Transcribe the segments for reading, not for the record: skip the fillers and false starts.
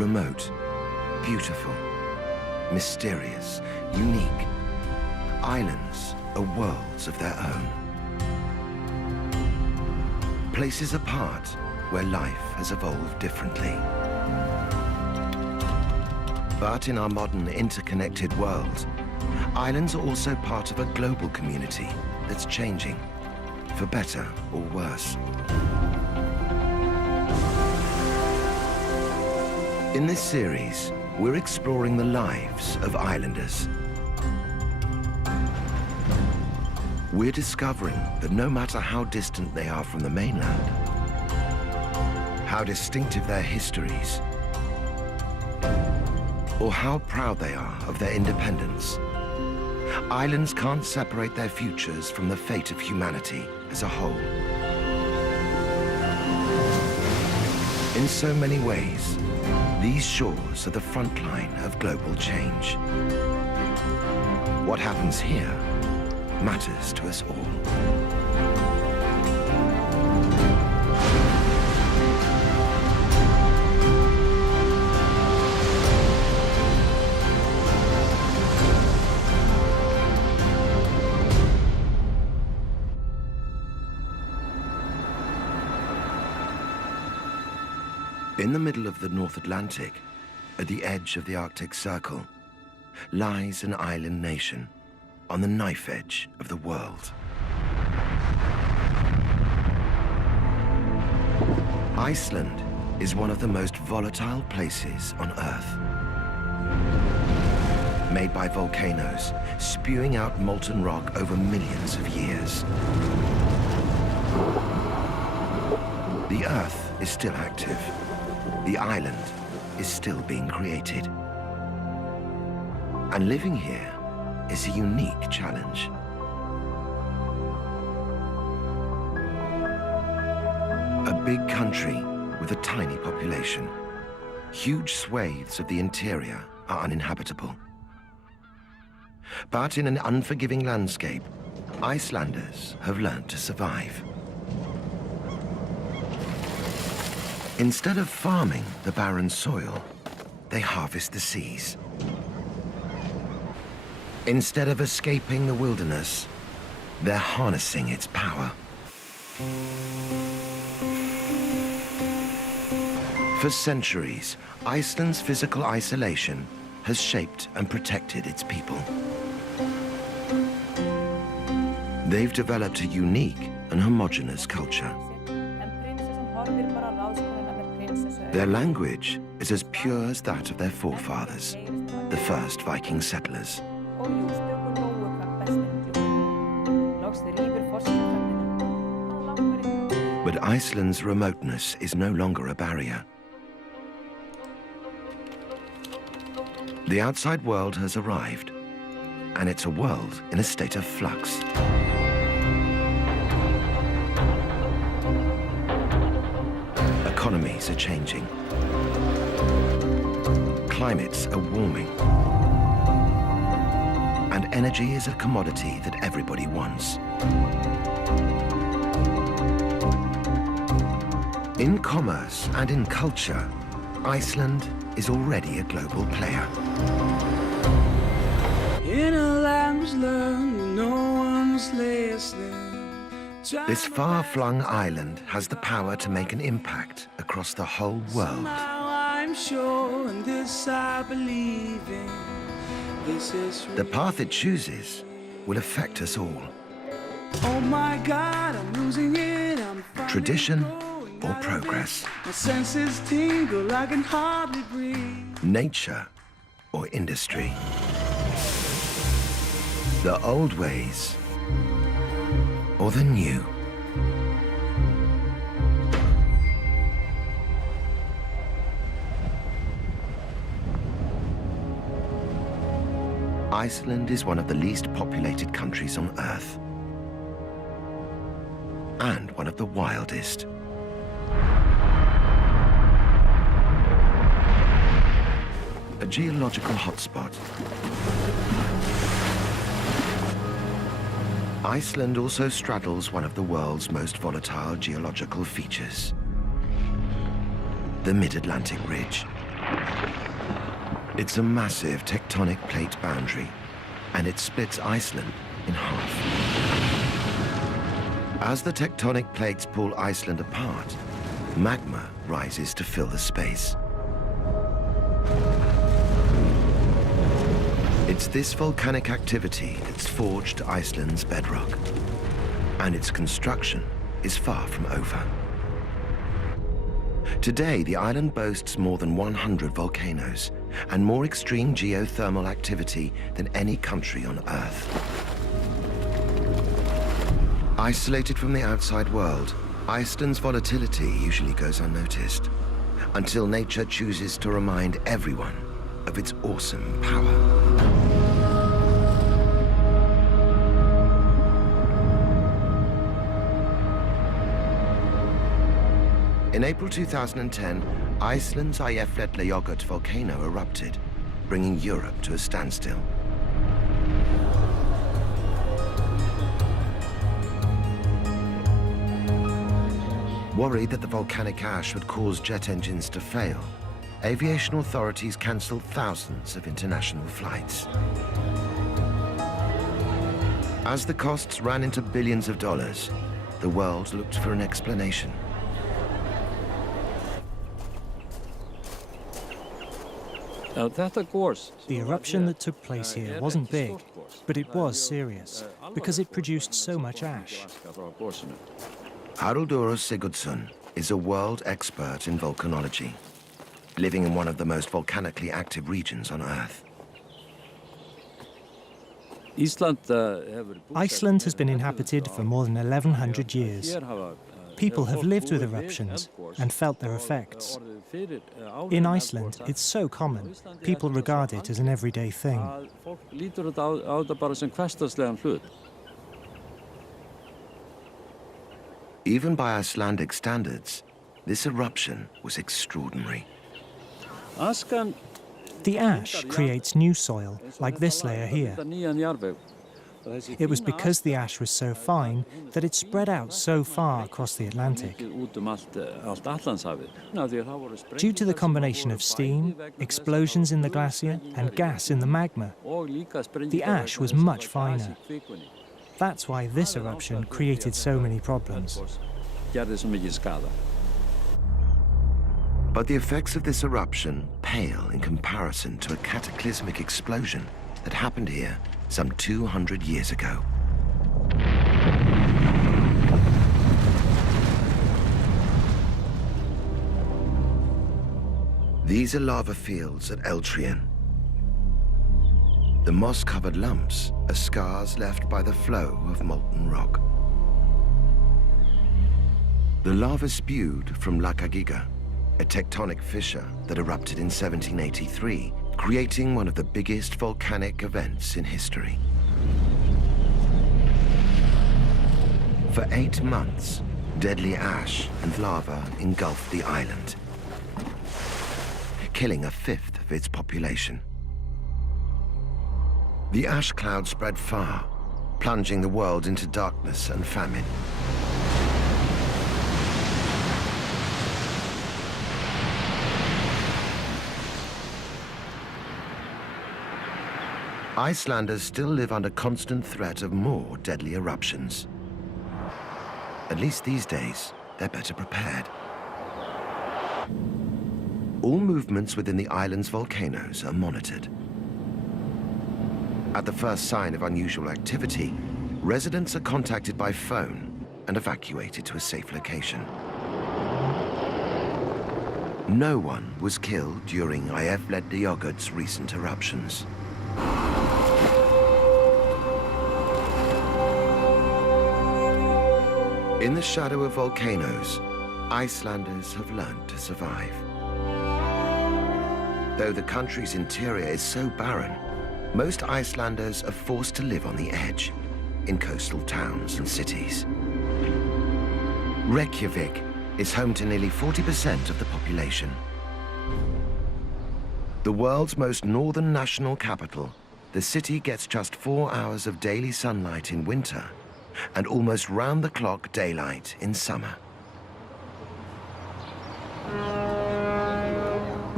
Remote, beautiful, mysterious, unique. Islands are worlds of their own. Places apart where life has evolved differently. But in our modern interconnected world, islands are also part of a global community that's changing, for better or worse. In this series, we're exploring the lives of islanders. We're discovering that no matter how distant they are from the mainland, how distinctive their histories, or how proud they are of their independence, islands can't separate their futures from the fate of humanity as a whole. In so many ways, these shores are the front line of global change. What happens here matters to us all. In the middle of the North Atlantic, at the edge of the Arctic Circle, lies an island nation on the knife edge of the world. Iceland is one of the most volatile places on Earth. Made by volcanoes, spewing out molten rock over millions of years. The Earth is still active. The island is still being created. And living here is a unique challenge. A big country with a tiny population. Huge swathes of the interior are uninhabitable. But in an unforgiving landscape, Icelanders have learned to survive. Instead of farming the barren soil, they harvest the seas. Instead of escaping the wilderness, they're harnessing its power. For centuries, Iceland's physical isolation has shaped and protected its people. They've developed a unique and homogeneous culture. Their language is as pure as that of their forefathers, the first Viking settlers. But Iceland's remoteness is no longer a barrier. The outside world has arrived, and it's a world in a state of flux. Economies are changing. Climates are warming. And energy is a commodity that everybody wants. In commerce and in culture, Iceland is already a global player. In a language learned, no one was listening. This far-flung island has the power to make an impact across the whole world. I'm sure, and this I believe in. This is the path it chooses will affect us all. Oh my God, I'm losing it. Tradition or progress. My senses tingle, I can hardly breathe. Nature or industry. The old ways or the new. Iceland is one of the least populated countries on Earth, and one of the wildest. A geological hotspot. Iceland also straddles one of the world's most volatile geological features, the Mid-Atlantic Ridge. It's a massive tectonic plate boundary, and it splits Iceland in half. As the tectonic plates pull Iceland apart, magma rises to fill the space. It's this volcanic activity that's forged Iceland's bedrock, and its construction is far from over. Today, the island boasts more than 100 volcanoes and more extreme geothermal activity than any country on Earth. Isolated from the outside world, Iceland's volatility usually goes unnoticed, until nature chooses to remind everyone of its awesome power. In April 2010, Iceland's Eyjafjallajökull volcano erupted, bringing Europe to a standstill. Worried that the volcanic ash would cause jet engines to fail, aviation authorities cancelled thousands of international flights. As the costs ran into billions of dollars, the world looked for an explanation. The eruption that took place here wasn't big, but it was serious, because it produced so much ash. Haraldur Sigurdsson is a world expert in volcanology, living in one of the most volcanically active regions on Earth. Iceland has been inhabited for more than 1,100 years. People have lived with eruptions and felt their effects. In Iceland, it's so common, people regard it as an everyday thing. Even by Icelandic standards, this eruption was extraordinary. The ash creates new soil, like this layer here. It was because the ash was so fine that it spread out so far across the Atlantic. Due to the combination of steam, explosions in the glacier, and gas in the magma, the ash was much finer. That's why this eruption created so many problems. But the effects of this eruption pale in comparison to a cataclysmic explosion that happened here some 200 years ago. These are lava fields at Eltrian. The moss-covered lumps are scars left by the flow of molten rock. The lava spewed from Lakagiga, a tectonic fissure that erupted in 1783, creating one of the biggest volcanic events in history. For 8 months, deadly ash and lava engulfed the island, killing 1/5 of its population. The ash cloud spread far, plunging the world into darkness and famine. Icelanders still live under constant threat of more deadly eruptions. At least these days, they're better prepared. All movements within the island's volcanoes are monitored. At the first sign of unusual activity, residents are contacted by phone and evacuated to a safe location. No one was killed during Eyjafjallajökull's recent eruptions. In the shadow of volcanoes, Icelanders have learned to survive. Though the country's interior is so barren, most Icelanders are forced to live on the edge, in coastal towns and cities. Reykjavik is home to nearly 40% of the population. The world's most northern national capital, the city gets just 4 hours of daily sunlight in winter and almost round-the-clock daylight in summer.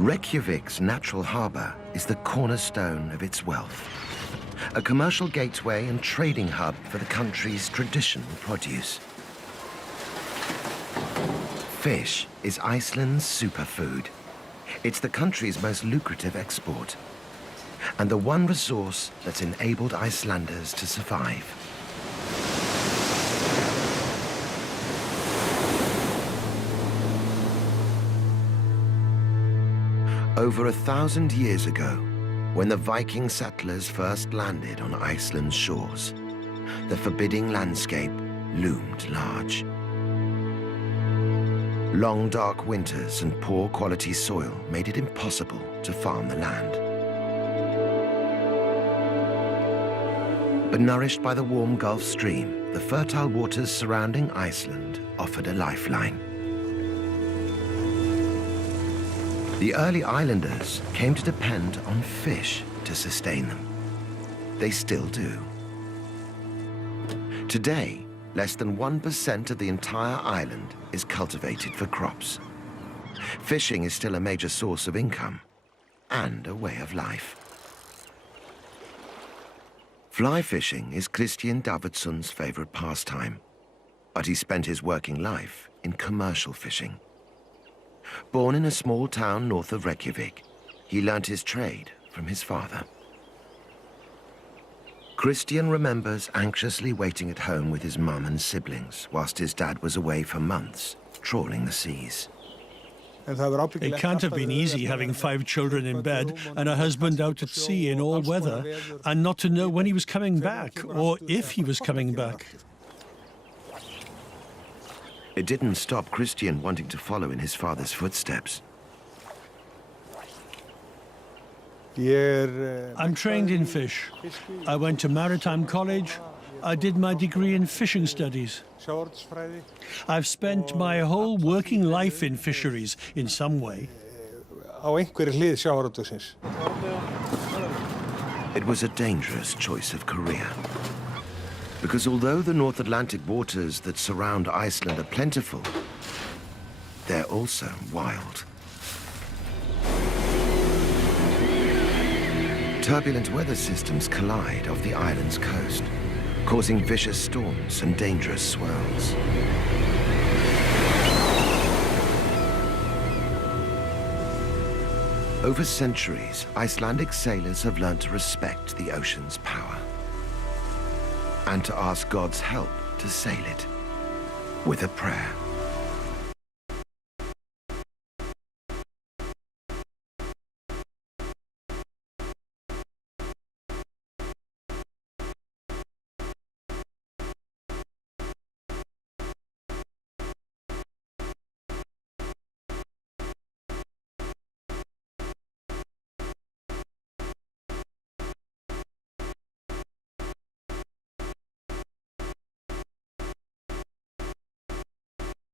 Reykjavik's natural harbour is the cornerstone of its wealth, a commercial gateway and trading hub for the country's traditional produce. Fish is Iceland's superfood. It's the country's most lucrative export, and the one resource that's enabled Icelanders to survive. Over 1,000 years ago, when the Viking settlers first landed on Iceland's shores, the forbidding landscape loomed large. Long, dark winters and poor quality soil made it impossible to farm the land. But nourished by the warm Gulf Stream, the fertile waters surrounding Iceland offered a lifeline. The early islanders came to depend on fish to sustain them. They still do. Today, less than 1% of the entire island is cultivated for crops. Fishing is still a major source of income and a way of life. Fly fishing is Christian Davidsson's favorite pastime, but he spent his working life in commercial fishing. Born in a small town north of Reykjavik, he learnt his trade from his father. Christian remembers anxiously waiting at home with his mum and siblings whilst his dad was away for months, trawling the seas. It can't have been easy having 5 children in bed and a husband out at sea in all weather and not to know when he was coming back or if he was coming back. It didn't stop Christian wanting to follow in his father's footsteps. I'm trained in fish. I went to Maritime College. I did my degree in fishing studies. I've spent my whole working life in fisheries in some way. It was a dangerous choice of career. Because although the North Atlantic waters that surround Iceland are plentiful, they're also wild. Turbulent weather systems collide off the island's coast, causing vicious storms and dangerous swirls. Over centuries, Icelandic sailors have learned to respect the ocean's power and to ask God's help to sail it with a prayer.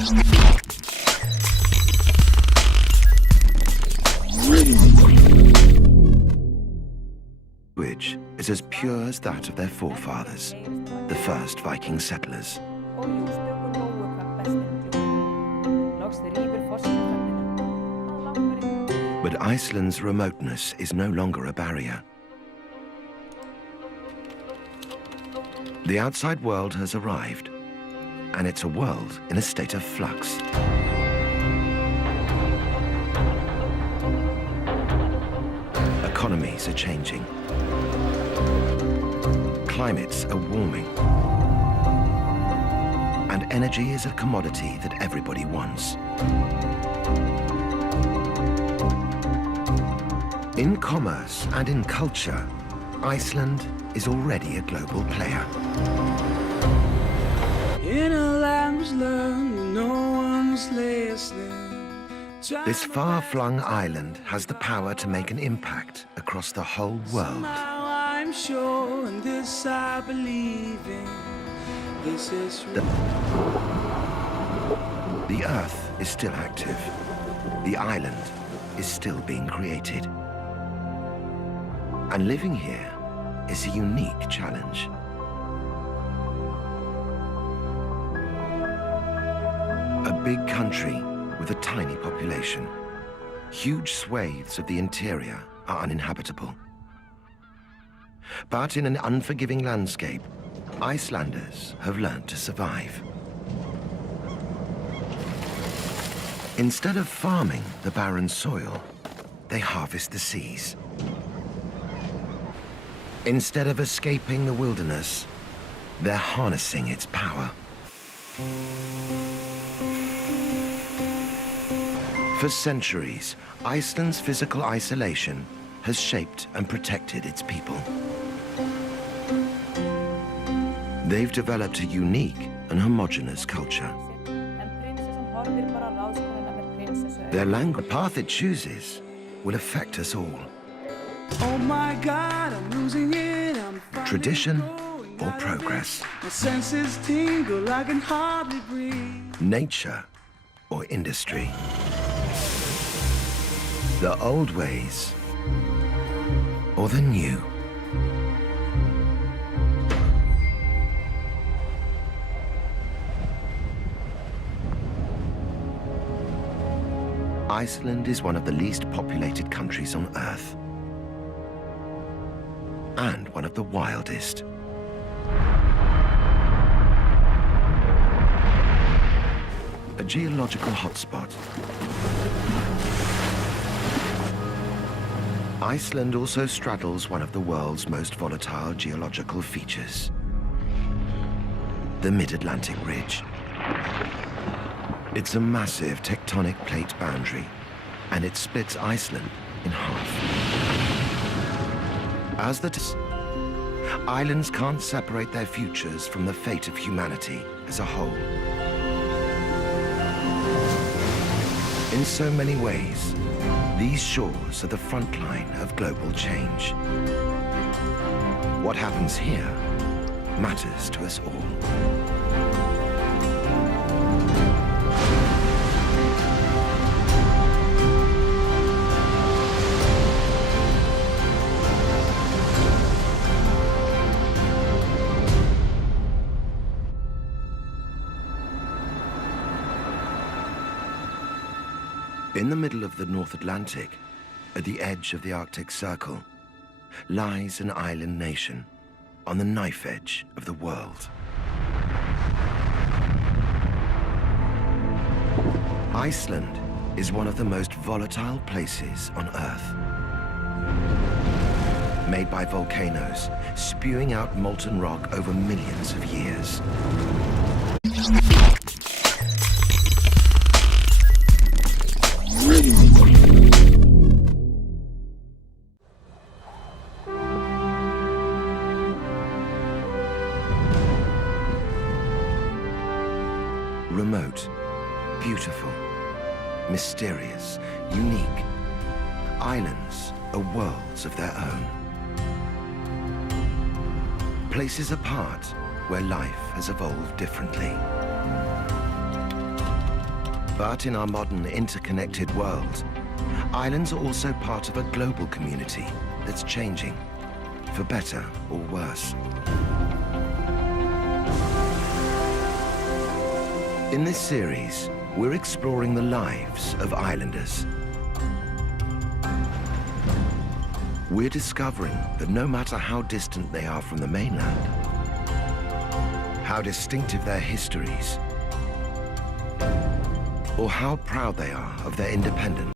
Which is as pure as that of their forefathers, the first Viking settlers. But Iceland's remoteness is no longer a barrier. The outside world has arrived, and it's a world in a state of flux. Economies are changing. Climates are warming. And energy is a commodity that everybody wants. In commerce and in culture, Iceland is already a global player. In a language learned, no one was listening. This far-flung island has the power to make an impact across the whole world. Now I'm sure, and this I believe in. This is The Earth is still active. The island is still being created. And living here is a unique challenge. A big country with a tiny population. Huge swathes of the interior are uninhabitable. But in an unforgiving landscape, Icelanders have learned to survive. Instead of farming the barren soil, they harvest the seas. Instead of escaping the wilderness, they're harnessing its power. For centuries, Iceland's physical isolation has shaped and protected its people. They've developed a unique and homogeneous culture. Their language, the path it chooses, will affect us all. oh my God, I'm losing it. I'm finally Tradition going or out of progress. it. My senses tingle, I can hardly breathe. Nature or industry. The old ways or the new. Iceland is one of the least populated countries on Earth, and one of the wildest. A geological hotspot. Iceland also straddles one of the world's most volatile geological features, the Mid-Atlantic Ridge. It's a massive tectonic plate boundary, and it splits Iceland in half. As the islands can't separate their futures from the fate of humanity as a whole. In so many ways, these shores are the front line of global change. What happens here matters to us all. In the middle of the North Atlantic, at the edge of the Arctic Circle, lies an island nation on the knife edge of the world. Iceland is one of the most volatile places on Earth. Made by volcanoes, spewing out molten rock over millions of years. Remote, beautiful, mysterious, unique. Islands are worlds of their own. Places apart where life has evolved differently. But in our modern interconnected world, islands are also part of a global community that's changing, for better or worse. In this series, we're exploring the lives of islanders. We're discovering that no matter how distant they are from the mainland, how distinctive their histories, or how proud they are of their independence,